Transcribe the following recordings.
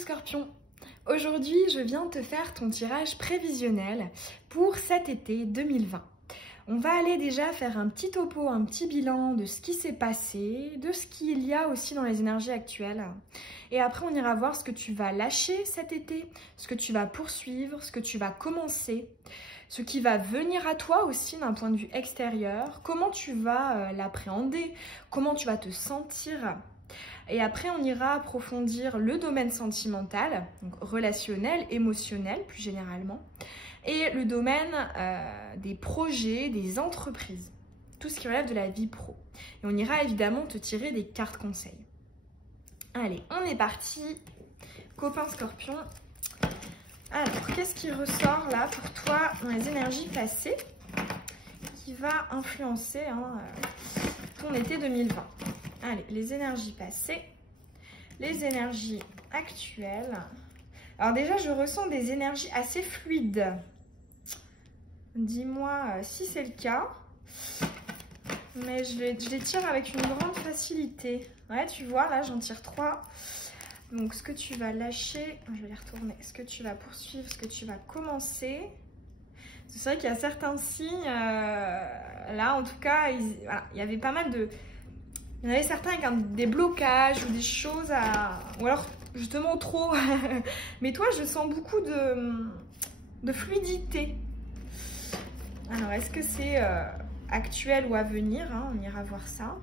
Scorpion, aujourd'hui je viens te faire ton tirage prévisionnel pour cet été 2020. On va aller déjà faire un petit topo, un petit bilan de ce qui s'est passé, de ce qu'il y a aussi dans les énergies actuelles. Et après on ira voir ce que tu vas lâcher cet été, ce que tu vas poursuivre, ce que tu vas commencer, ce qui va venir à toi aussi d'un point de vue extérieur, comment tu vas l'appréhender, comment tu vas te sentir. Et après, on ira approfondir le domaine sentimental, donc relationnel, émotionnel plus généralement, et le domaine des projets, des entreprises, tout ce qui relève de la vie pro. Et on ira évidemment te tirer des cartes conseils. Allez, on est parti, copain Scorpion. Alors, qu'est-ce qui ressort là pour toi dans les énergies passées qui va influencer ton été 2020? Allez, les énergies passées, les énergies actuelles. Alors déjà, je ressens des énergies assez fluides. Dis-moi si c'est le cas. Mais je les tire avec une grande facilité. Ouais, tu vois, là, j'en tire 3. Donc, ce que tu vas lâcher, je vais les retourner. Ce que tu vas poursuivre, ce que tu vas commencer. C'est vrai qu'il y a certains signes, là, en tout cas, il y avait pas mal de... Il y en avait certains avec des blocages ou des choses à... Ou alors, justement, trop. Mais toi, je sens beaucoup de fluidité. Alors, est-ce que c'est actuel ou à venir, on ira voir ça.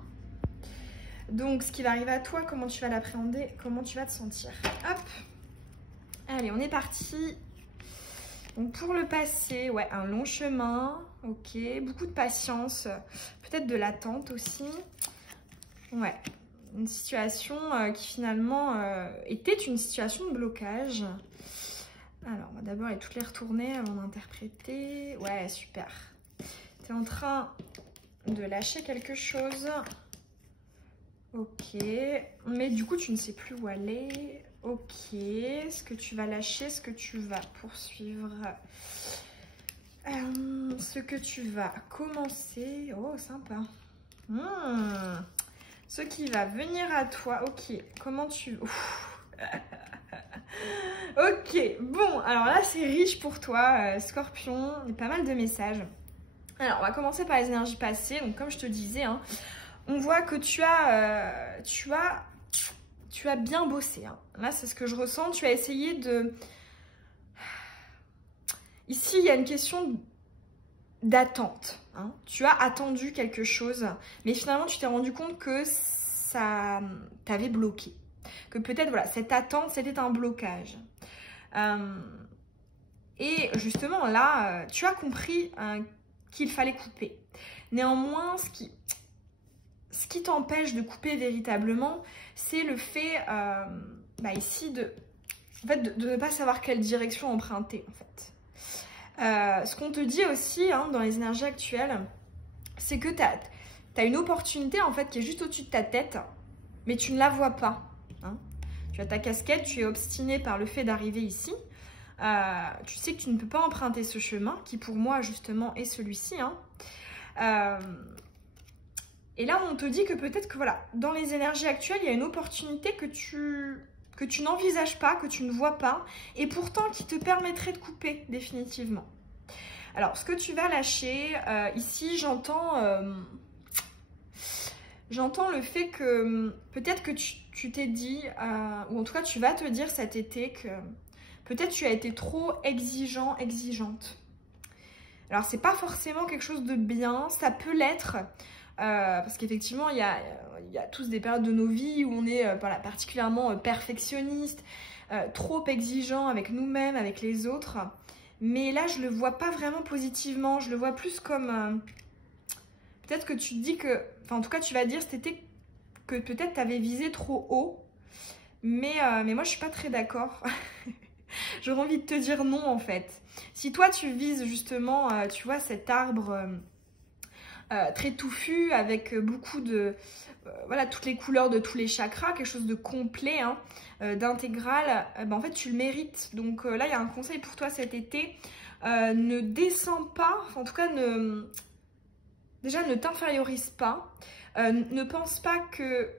Donc, ce qui va arriver à toi, comment tu vas l'appréhender, comment tu vas te sentir. Hop. Allez, on est parti. Donc, pour le passé, ouais, un long chemin. Ok, beaucoup de patience. Peut-être de l'attente aussi. Ouais, une situation qui finalement était une situation de blocage. Alors, on va d'abord toutes les retourner avant d'interpréter. Ouais, super. Tu es en train de lâcher quelque chose. Ok, mais du coup, tu ne sais plus où aller. Ok, ce que tu vas lâcher, ce que tu vas poursuivre. Ce que tu vas commencer. Oh, sympa. Ce qui va venir à toi, ok, comment tu... Ok, bon, alors là c'est riche pour toi, Scorpion, il y a pas mal de messages. Alors, on va commencer par les énergies passées, donc comme je te disais, on voit que tu as bien bossé. Là, c'est ce que je ressens, tu as essayé de... Ici, il y a une question d'attente. Tu as attendu quelque chose, mais finalement tu t'es rendu compte que ça t'avait bloqué, que peut-être voilà, cette attente c'était un blocage, et justement là tu as compris qu'il fallait couper. Néanmoins, ce qui t'empêche de couper véritablement, c'est le fait ici de ne pas savoir quelle direction emprunter en fait. Ce qu'on te dit aussi dans les énergies actuelles, c'est que tu as une opportunité en fait qui est juste au-dessus de ta tête, mais tu ne la vois pas. Tu as ta casquette, tu es obstiné par le fait d'arriver ici. Tu sais que tu ne peux pas emprunter ce chemin, qui pour moi justement est celui-ci. Et là, on te dit que peut-être que voilà, dans les énergies actuelles, il y a une opportunité que tu n'envisages pas, que tu ne vois pas, et pourtant qui te permettrait de couper définitivement. Alors, ce que tu vas lâcher, ici, j'entends le fait que peut-être que tu t'es dit, ou en tout cas, tu vas te dire cet été que peut-être tu as été trop exigeant, exigeante. Alors, c'est pas forcément quelque chose de bien, ça peut l'être, parce qu'effectivement, il y a tous des périodes de nos vies où on est particulièrement perfectionniste, trop exigeant avec nous-mêmes, avec les autres. Mais là, je le vois pas vraiment positivement. Je le vois plus comme... peut-être que tu te dis que... Enfin, en tout cas, tu vas dire cet été que peut-être tu avais visé trop haut. Mais moi, je suis pas très d'accord. J'aurais envie de te dire non, en fait. Si toi, tu vises justement, tu vois, cet arbre... très touffu, avec beaucoup de... voilà, toutes les couleurs de tous les chakras, quelque chose de complet, d'intégral, en fait, tu le mérites. Donc là, il y a un conseil pour toi cet été. Ne descends pas, en tout cas, déjà, ne t'infériorise pas. Ne pense pas que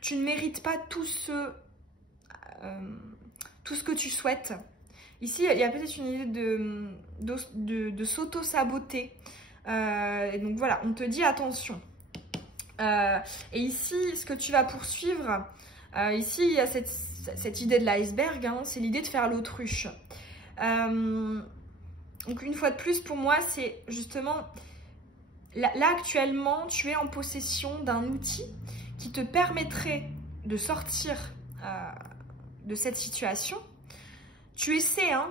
tu ne mérites pas tout ce tout ce que tu souhaites. Ici, il y a peut-être une idée de s'auto-saboter. Donc voilà, on te dit attention. Et ici, ce que tu vas poursuivre, ici, il y a cette idée de l'iceberg, hein, c'est l'idée de faire l'autruche. Donc une fois de plus, pour moi, c'est justement... Là, actuellement, tu es en possession d'un outil qui te permettrait de sortir de cette situation. Tu essaies, hein,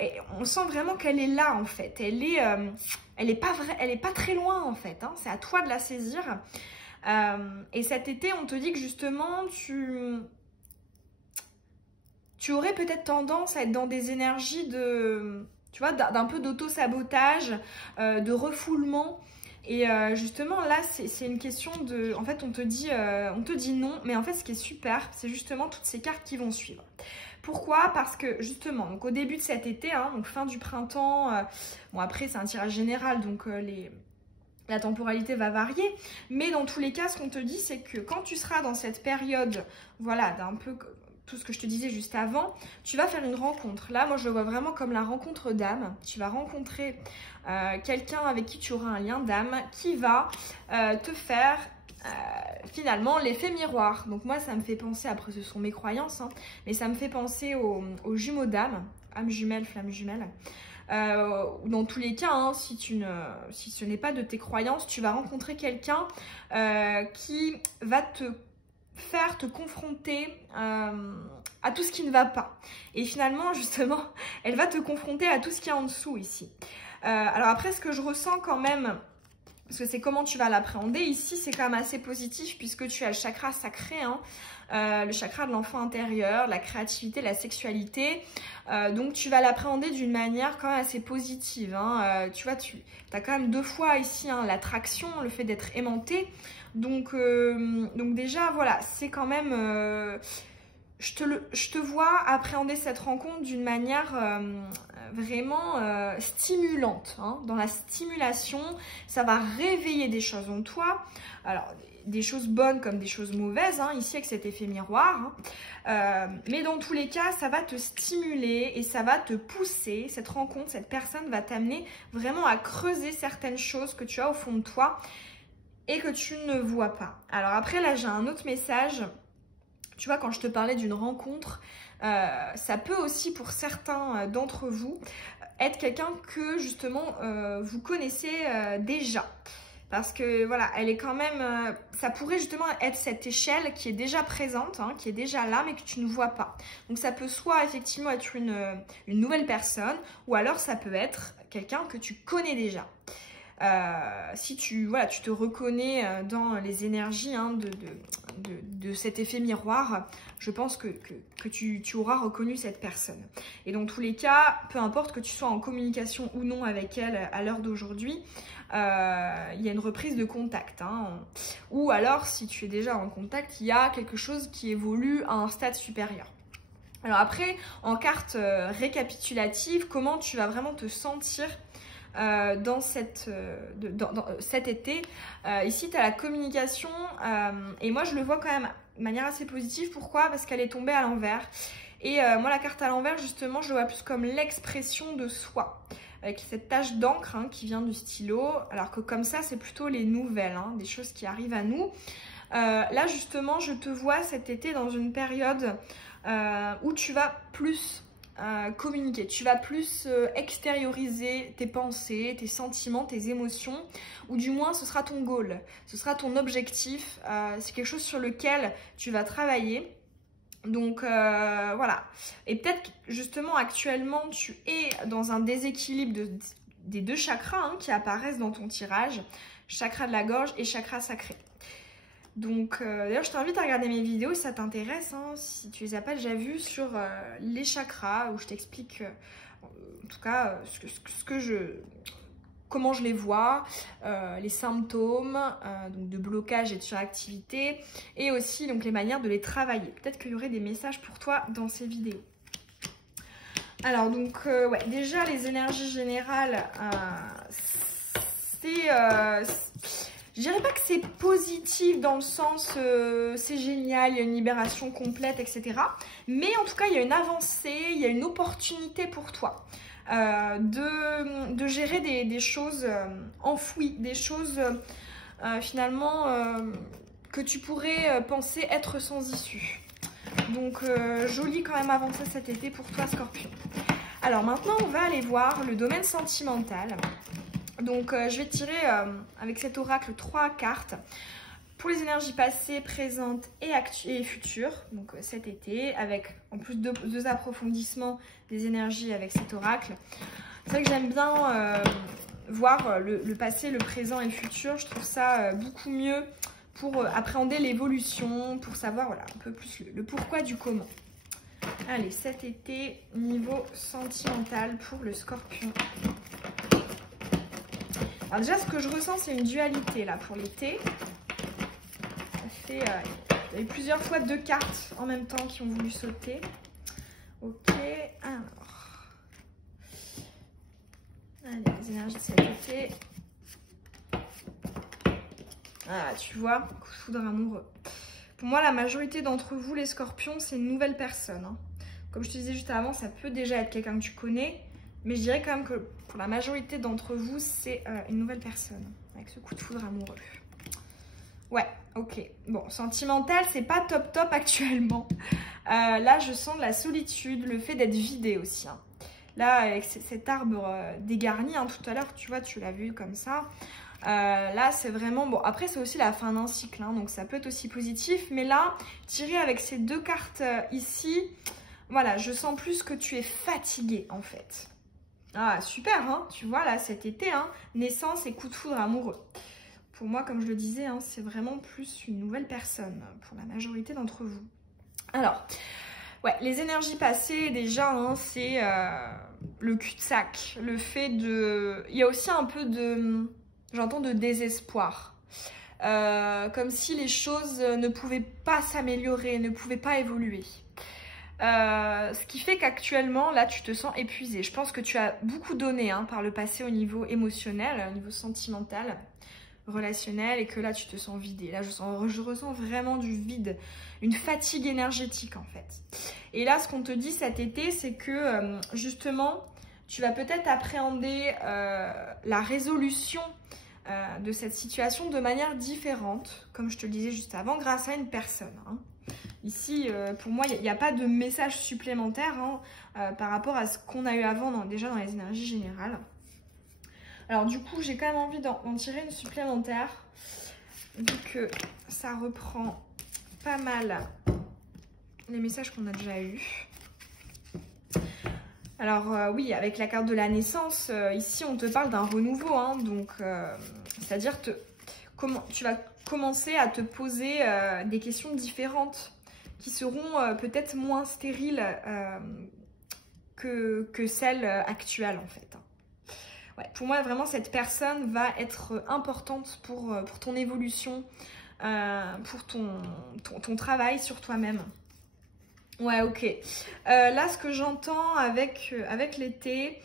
et on sent vraiment qu'elle est là, en fait. Elle est pas très loin, en fait. Hein, c'est à toi de la saisir. Et cet été, on te dit que justement, tu aurais peut-être tendance à être dans des énergies tu vois, d'un peu d'auto-sabotage, de refoulement. Et justement, là, c'est une question de... En fait, on te dit non, mais en fait, ce qui est super, c'est justement toutes ces cartes qui vont suivre. Pourquoi? Parce que justement, donc au début de cet été, hein, donc fin du printemps, bon après c'est un tirage général, donc la temporalité va varier, mais dans tous les cas, ce qu'on te dit, c'est que quand tu seras dans cette période, voilà, d'un peu tout ce que je te disais juste avant, tu vas faire une rencontre. Là, moi, je le vois vraiment comme la rencontre d'âme. Tu vas rencontrer quelqu'un avec qui tu auras un lien d'âme qui va te faire finalement l'effet miroir. Donc moi, ça me fait penser, après ce sont mes croyances, hein, mais ça me fait penser aux jumeaux d'âme, âme jumelle, flamme jumelle. Dans tous les cas, hein, si ce n'est pas de tes croyances, tu vas rencontrer quelqu'un qui va te faire te confronter à tout ce qui ne va pas. Et finalement, justement, elle va te confronter à tout ce qui est en dessous ici. Alors après, ce que je ressens quand même, parce que c'est comment tu vas l'appréhender, ici c'est quand même assez positif puisque tu as le chakra sacré, hein, le chakra de l'enfant intérieur, la créativité, la sexualité. Donc tu vas l'appréhender d'une manière quand même assez positive. Hein. Tu vois, tu as quand même deux fois ici hein, l'attraction, le fait d'être aimanté. Donc déjà, voilà, c'est quand même... je te vois appréhender cette rencontre d'une manière vraiment stimulante. Hein. Dans la stimulation, ça va réveiller des choses en toi. Alors, des choses bonnes comme des choses mauvaises, hein, ici avec cet effet miroir. Hein. Mais dans tous les cas, ça va te stimuler et ça va te pousser. Cette rencontre, cette personne va t'amener vraiment à creuser certaines choses que tu as au fond de toi et que tu ne vois pas. Alors après, là, j'ai un autre message. Tu vois, quand je te parlais d'une rencontre, ça peut aussi pour certains d'entre vous être quelqu'un que justement vous connaissez déjà. Parce que voilà, elle est quand même, ça pourrait justement être cette échelle qui est déjà présente, hein, qui est déjà là, mais que tu ne vois pas. Donc ça peut soit effectivement être une nouvelle personne, ou alors ça peut être quelqu'un que tu connais déjà. Si tu te reconnais dans les énergies hein, de cet effet miroir, je pense que tu auras reconnu cette personne. Et dans tous les cas, peu importe que tu sois en communication ou non avec elle à l'heure d'aujourd'hui, il y a une reprise de contact. Hein. Ou alors, si tu es déjà en contact, il y a quelque chose qui évolue à un stade supérieur. Alors après, en carte récapitulative, comment tu vas vraiment te sentir dans cet été. Ici, tu as la communication et moi, je le vois quand même de manière assez positive. Pourquoi? Parce qu'elle est tombée à l'envers. Et moi, la carte à l'envers, justement, je le vois plus comme l'expression de soi. Avec cette tache d'encre hein, qui vient du stylo. Alors que comme ça, c'est plutôt les nouvelles, hein, des choses qui arrivent à nous. Là, justement, je te vois cet été dans une période où tu vas plus... communiquer, tu vas plus extérioriser tes pensées, tes sentiments, tes émotions, ou du moins ce sera ton goal, ce sera ton objectif, c'est quelque chose sur lequel tu vas travailler. Donc voilà, et peut-être justement actuellement tu es dans un déséquilibre des deux chakras hein, qui apparaissent dans ton tirage, chakra de la gorge et chakra sacré. Donc, d'ailleurs, je t'invite à regarder mes vidéos si ça t'intéresse, hein, si tu les as pas déjà vues sur les chakras, où je t'explique, en tout cas, comment je les vois, les symptômes donc de blocage et de suractivité, et aussi donc les manières de les travailler. Peut-être qu'il y aurait des messages pour toi dans ces vidéos. Alors, donc, ouais, déjà, les énergies générales, Je dirais pas que c'est positif dans le sens c'est génial, il y a une libération complète, etc. Mais en tout cas, il y a une avancée, il y a une opportunité pour toi de gérer des choses enfouies, des choses finalement que tu pourrais penser être sans issue. Donc joli quand même avancée cet été pour toi, Scorpion. Alors maintenant, on va aller voir le domaine sentimental. Donc je vais tirer avec cet oracle 3 cartes pour les énergies passées, présentes et futures, donc cet été, avec en plus deux approfondissements des énergies avec cet oracle. C'est vrai que j'aime bien voir le passé, le présent et le futur. Je trouve ça beaucoup mieux pour appréhender l'évolution, pour savoir voilà, un peu plus le pourquoi du comment. Allez, cet été, niveau sentimental pour le Scorpion. Alors déjà, ce que je ressens, c'est une dualité là pour l'été. Il y a eu plusieurs fois 2 cartes en même temps qui ont voulu sauter. Ok, alors. Allez, les énergies de cet été. Ah, tu vois, coup de foudre amoureux. Pour moi, la majorité d'entre vous, les Scorpions, c'est une nouvelle personne. Hein. Comme je te disais juste avant, ça peut déjà être quelqu'un que tu connais. Mais je dirais quand même que pour la majorité d'entre vous, c'est une nouvelle personne. Avec ce coup de foudre amoureux. Ouais, ok. Bon, sentimental, c'est pas top top actuellement. Là, je sens de la solitude, le fait d'être vidé aussi. Hein. Là, avec cet arbre dégarni, hein, tout à l'heure, tu vois, tu l'as vu comme ça. Là, c'est vraiment... Bon, après, c'est aussi la fin d'un cycle, hein, donc ça peut être aussi positif. Mais là, tiré avec ces 2 cartes ici, voilà, je sens plus que tu es fatigué, en fait. Ah, super, hein, tu vois, là, cet été, hein, naissance et coup de foudre amoureux. Pour moi, comme je le disais, hein, c'est vraiment plus une nouvelle personne pour la majorité d'entre vous. Alors, ouais, les énergies passées, déjà, hein, c'est le cul-de-sac. Le fait de... Il y a aussi un peu de... J'entends de désespoir. Comme si les choses ne pouvaient pas s'améliorer, ne pouvaient pas évoluer. Ce qui fait qu'actuellement, là, tu te sens épuisé. Je pense que tu as beaucoup donné hein, par le passé au niveau émotionnel, au niveau sentimental, relationnel, et que là, tu te sens vidé. Là, je ressens vraiment du vide, une fatigue énergétique, en fait. Et là, ce qu'on te dit cet été, c'est que, justement, tu vas peut-être appréhender la résolution de cette situation de manière différente, comme je te le disais juste avant, grâce à une personne. Hein. Ici, pour moi, il n'y a pas de message supplémentaire hein, par rapport à ce qu'on a eu avant, déjà dans les énergies générales. Alors du coup, j'ai quand même envie d'en tirer une supplémentaire, vu que ça reprend pas mal les messages qu'on a déjà eus. Alors oui, avec la carte de la naissance, ici on te parle d'un renouveau, hein, donc c'est-à-dire comment tu vas commencer à te poser des questions différentes qui seront peut-être moins stériles que celles actuelles en fait. Ouais, pour moi, vraiment, cette personne va être importante pour ton évolution, pour ton travail sur toi-même. Ouais, ok. Là, ce que j'entends avec l'été,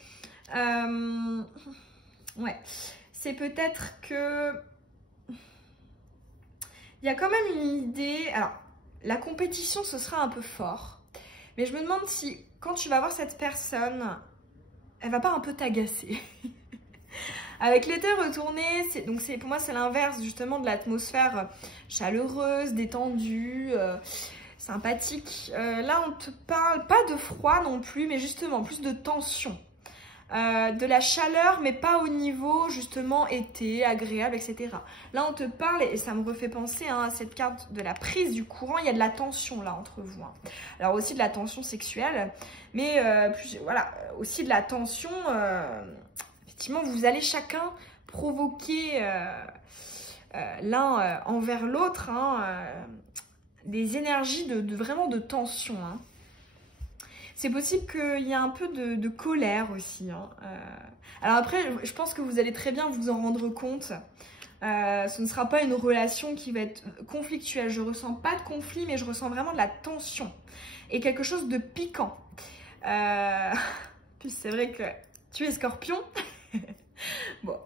ouais, c'est peut-être que... Il y a quand même une idée... Alors, la compétition, ce sera un peu fort. Mais je me demande si, quand tu vas voir cette personne, elle va pas un peu t'agacer. Avec l'été retourné, donc pour moi c'est l'inverse justement de l'atmosphère chaleureuse, détendue, sympathique. Là on te parle pas de froid non plus, mais justement plus de tension. De la chaleur, mais pas au niveau justement été, agréable, etc. Là on te parle, et ça me refait penser hein, à cette carte de la prise du courant, il y a de la tension là entre vous. Hein. Alors aussi de la tension sexuelle, mais voilà, aussi de la tension... Effectivement, vous allez chacun provoquer l'un envers l'autre hein, des énergies vraiment de tension. Hein. C'est possible qu'il y ait un peu de colère aussi. Hein. Alors après, je pense que vous allez très bien vous en rendre compte. Ce ne sera pas une relation qui va être conflictuelle. Je ne ressens pas de conflit, mais je ressens vraiment de la tension. Et quelque chose de piquant. Puis c'est vrai que tu es Scorpion. Bon,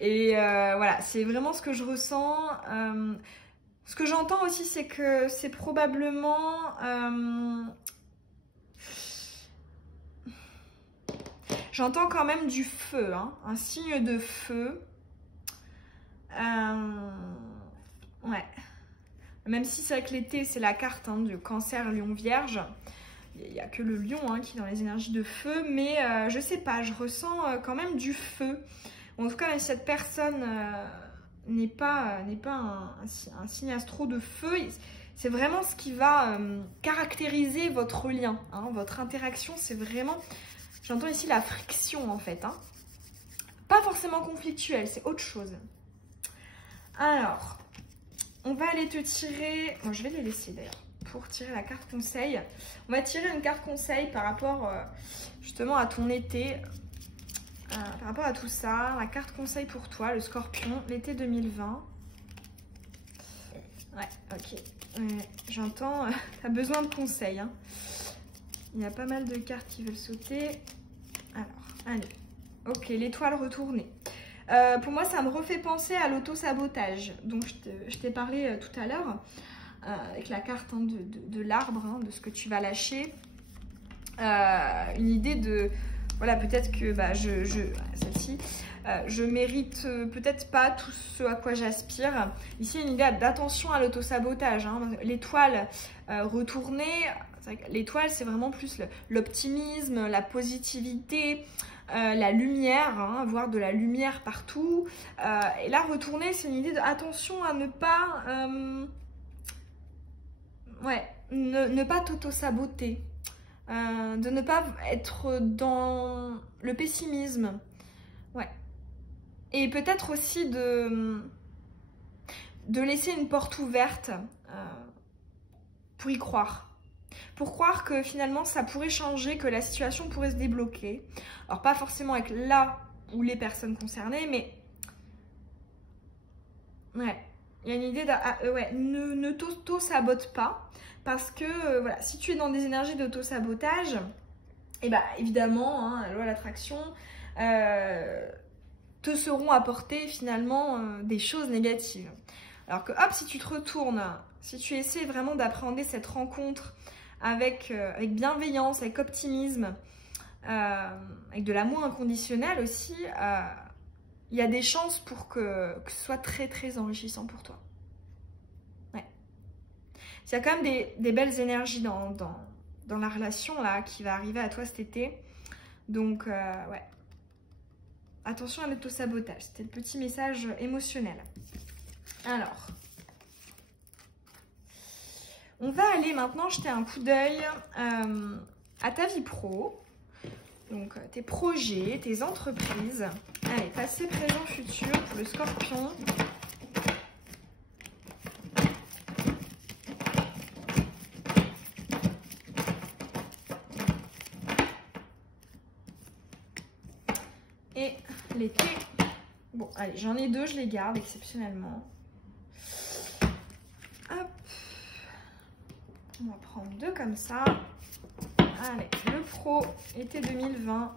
et voilà, c'est vraiment ce que je ressens. Ce que j'entends aussi, c'est que c'est probablement... j'entends quand même du feu, hein, un signe de feu. Ouais. Même si c'est vrai que l'été, c'est la carte hein, de cancer, lion, vierge. Il n'y a que le lion hein, qui est dans les énergies de feu. Mais je sais pas, je ressens quand même du feu. En tout cas, même si cette personne n'est pas un signe astro de feu, c'est vraiment ce qui va caractériser votre lien. Hein, votre interaction, c'est vraiment... J'entends ici la friction en fait. Hein. Pas forcément conflictuelle, c'est autre chose. Alors, on va aller te tirer... Bon, je vais les laisser d'ailleurs pour tirer la carte conseil. On va tirer une carte conseil par rapport justement à ton été. Par rapport à tout ça, la carte conseil pour toi, le scorpion, l'été 2020. Ouais, ok. J'entends, tu as besoin de conseils. Hein. Il y a pas mal de cartes qui veulent sauter. Alors, allez. Ok, l'étoile retournée. Pour moi, ça me refait penser à l'auto-sabotage. Donc, je t'ai parlé tout à l'heure avec la carte hein, de l'arbre, hein, de ce que tu vas lâcher. Une idée de... Voilà, peut-être que bah, celle-ci, je mérite peut-être pas tout ce à quoi j'aspire. Ici, une idée d'attention à l'autosabotage. Hein. L'étoile retournée, l'étoile, c'est vraiment plus l'optimisme, la positivité, la lumière, hein, avoir de la lumière partout. Et là, retourner, c'est une idée d'attention à ne pas... ne pas t'auto-saboter. De ne pas être dans le pessimisme. Ouais. Et peut-être aussi de laisser une porte ouverte pour y croire. Pour croire que finalement ça pourrait changer, que la situation pourrait se débloquer. Alors pas forcément avec la ou les personnes concernées, mais... Ouais. Il y a une idée de... ne t'auto-sabote pas. Parce que voilà, si tu es dans des énergies d'auto-sabotage, et bah évidemment, hein, la loi de l'attraction, te seront apportées finalement des choses négatives. Alors que hop, si tu te retournes, si tu essaies vraiment d'appréhender cette rencontre avec bienveillance, avec optimisme, avec de l'amour inconditionnel aussi, il y a des chances pour que ce soit très très enrichissant pour toi. Il y a quand même des belles énergies dans la relation là qui va arriver à toi cet été. Donc, ouais. Attention à l'auto-sabotage. C'était le petit message émotionnel. Alors, on va aller maintenant jeter un coup d'œil à ta vie pro. Donc, tes projets, tes entreprises. Allez, passé, présent, futur pour le scorpion. Et l'été, bon allez, j'en ai deux, je les garde exceptionnellement. Hop, on va prendre deux comme ça. Allez, le pro, été 2020.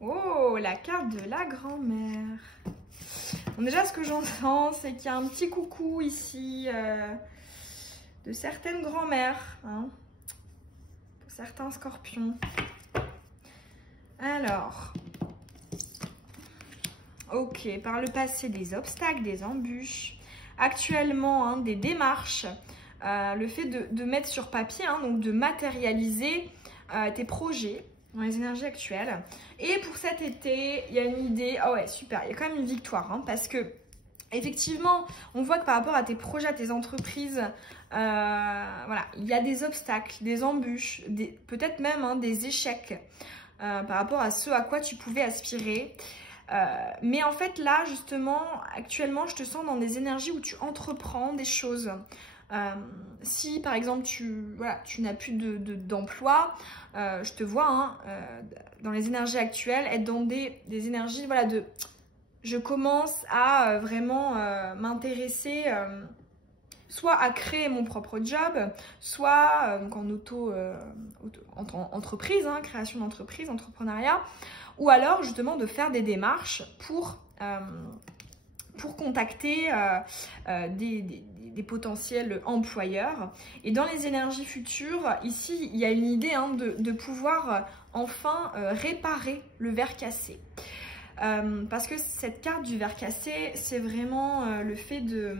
Oh, la carte de la grand-mère. Bon, déjà, ce que j'entends, c'est qu'il y a un petit coucou ici de certaines grand-mères, hein, pour certains scorpions. Alors... Ok, par le passé, des obstacles, des embûches. Actuellement, hein, des démarches. Le fait de mettre sur papier, hein, donc de matérialiser tes projets dans les énergies actuelles. Et pour cet été, il y a une idée... Ah ouais, super, il y a quand même une victoire. Hein, parce que, effectivement, on voit que par rapport à tes projets, à tes entreprises, voilà, il y a des obstacles, des embûches, peut-être même hein, des échecs par rapport à ce à quoi tu pouvais aspirer. Mais en fait là justement actuellement je te sens dans des énergies où tu entreprends des choses. Si par exemple tu n'as plus d'emploi, je te vois hein, dans les énergies actuelles être dans des énergies voilà, je commence à vraiment m'intéresser soit à créer mon propre job, soit donc en entreprise, hein, création d'entreprise, entrepreneuriat, ou alors justement de faire des démarches pour contacter des potentiels employeurs. Et dans les énergies futures, ici, il y a une idée hein, de pouvoir enfin réparer le verre cassé. Parce que cette carte du verre cassé, c'est vraiment le fait de...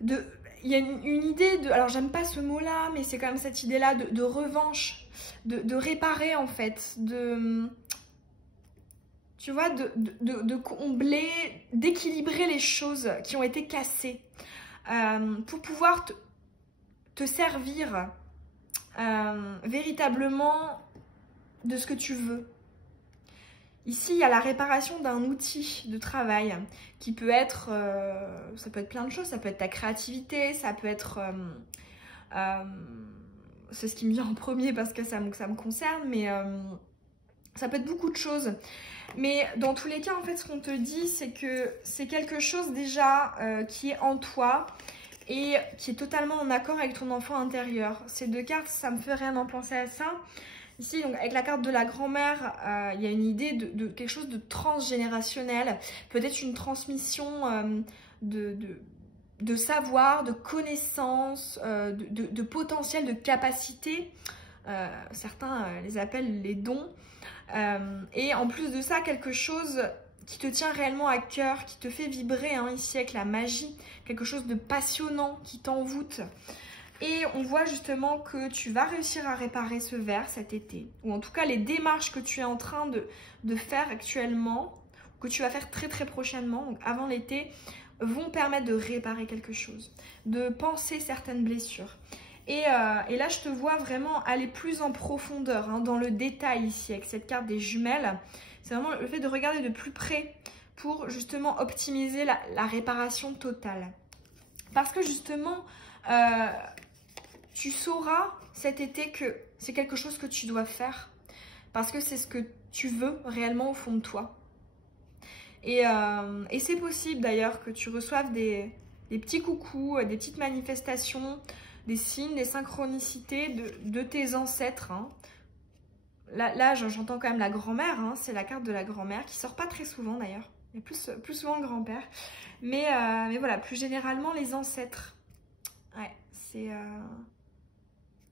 Il y a une idée de... Alors, j'aime pas ce mot-là, mais c'est quand même cette idée-là de revanche, de réparer en fait, tu vois, de combler, d'équilibrer les choses qui ont été cassées pour pouvoir te servir véritablement de ce que tu veux. Ici, il y a la réparation d'un outil de travail qui peut être, ça peut être plein de choses, ça peut être ta créativité, ça peut être, c'est ce qui me vient en premier parce que ça me concerne, mais ça peut être beaucoup de choses. Mais dans tous les cas, en fait, ce qu'on te dit, c'est que c'est quelque chose déjà qui est en toi et qui est totalement en accord avec ton enfant intérieur. Ces deux cartes, ça me fait réellement penser à ça. Ici, donc, avec la carte de la grand-mère, il y a une idée de quelque chose de transgénérationnel. Peut-être une transmission de savoir, de connaissances, de potentiel, de capacité. Certains les appellent les dons. Et en plus de ça, quelque chose qui te tient réellement à cœur, qui te fait vibrer hein, ici avec la magie. Quelque chose de passionnant qui t'envoûte. Et on voit justement que tu vas réussir à réparer ce verre cet été. Ou en tout cas, les démarches que tu es en train de faire actuellement, que tu vas faire très très prochainement, donc avant l'été, vont permettre de réparer quelque chose, de panser certaines blessures. Et là, je te vois vraiment aller plus en profondeur, hein, dans le détail ici, avec cette carte des jumelles. C'est vraiment le fait de regarder de plus près pour justement optimiser la réparation totale. Parce que justement... tu sauras cet été que c'est quelque chose que tu dois faire parce que c'est ce que tu veux réellement au fond de toi. Et c'est possible d'ailleurs que tu reçoives des petits coucous, des petites manifestations, des signes, des synchronicités de tes ancêtres. Hein. Là j'entends quand même la grand-mère, hein, c'est la carte de la grand-mère qui sort pas très souvent d'ailleurs. Il y a plus souvent le grand-père. Mais voilà, plus généralement les ancêtres. Ouais, c'est...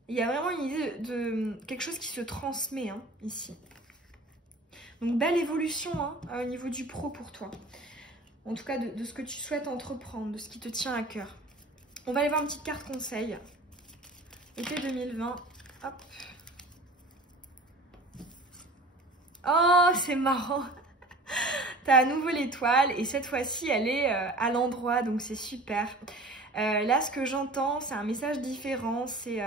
Il y a vraiment une idée de quelque chose qui se transmet hein, ici. Donc belle évolution hein, au niveau du pro pour toi. En tout cas de ce que tu souhaites entreprendre, de ce qui te tient à cœur. On va aller voir une petite carte conseil. Été 2020. Hop. Oh, c'est marrant. T'as à nouveau l'étoile et cette fois-ci elle est à l'endroit, donc c'est super. Là ce que j'entends c'est un message différent, c'est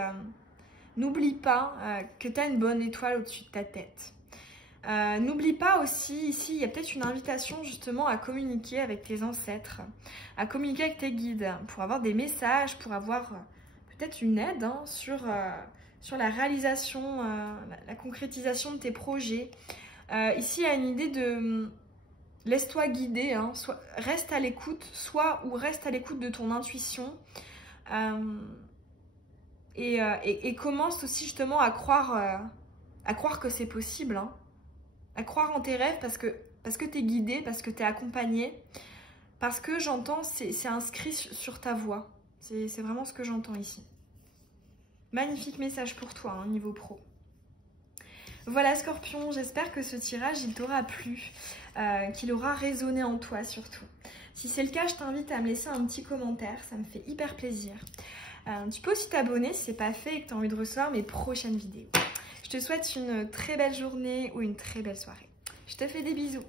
n'oublie pas que tu as une bonne étoile au-dessus de ta tête. N'oublie pas aussi, ici il y a peut-être une invitation justement à communiquer avec tes ancêtres, à communiquer avec tes guides pour avoir des messages, pour avoir peut-être une aide hein, sur la réalisation, la concrétisation de tes projets. Ici il y a une idée de... Laisse-toi guider, hein, reste à l'écoute, reste à l'écoute de ton intuition et commence aussi justement à croire que c'est possible, hein, à croire en tes rêves parce que tu es guidé, parce que tu es accompagné, parce que j'entends, c'est inscrit sur ta voix, c'est vraiment ce que j'entends ici. Magnifique message pour toi, hein, niveau pro. Voilà Scorpion, j'espère que ce tirage il t'aura plu, qu'il aura résonné en toi surtout. Si c'est le cas, je t'invite à me laisser un petit commentaire, ça me fait hyper plaisir. Tu peux aussi t'abonner si ce n'est pas fait et que tu as envie de recevoir mes prochaines vidéos. Je te souhaite une très belle journée ou une très belle soirée. Je te fais des bisous.